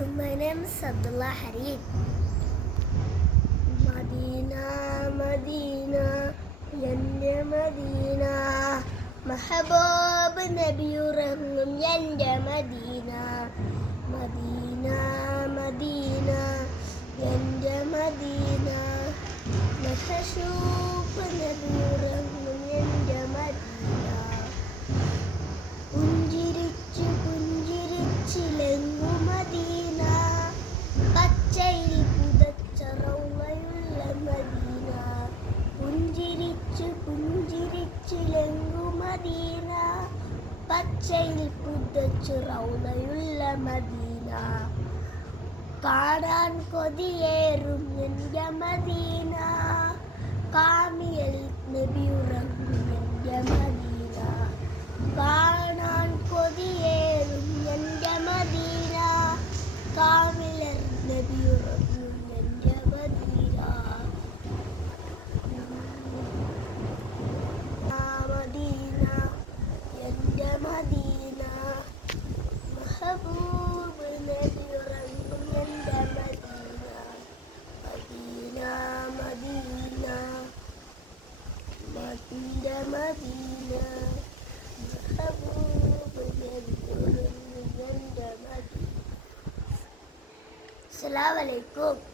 My name is Abdullah Harid. Madina, Madina, Yende Madina, Mahabub Nabiyurangum Yende Madina, Madina, Madina, Yende Madina, Mahashub Nabiyurangum Yende Madina. പുഞ്ചിരിച്ചു പുഞ്ചിരിച്ചിലെങ്ങു Medina, പച്ചയിൽ പുതച്ച റൗളയുള്ള Medina. പുഞ്ചിരിച്ചു പുഞ്ചിരിച്ചിലെങ്ങു Medina, പച്ചയിൽ പുതച്ച റൗളയുള്ള Medina. കാണാൻ കൊതിയേറും എൻ്റെ Medina, കാമിയൽ നബിയുറങ്ങും എൻ്റെ Medina. കാണാൻ കൊതിയേറും എൻ്റെ Medina, കാമിലർ നബിയുറങ്ങും എൻ്റെ Medina. Medina എൻ്റെ Medina, Mehboob നബിയുറങ്ങും എൻ്റെ മദീന. മദീന മദീന എൻ്റെ മദീന. Assalamualaikum.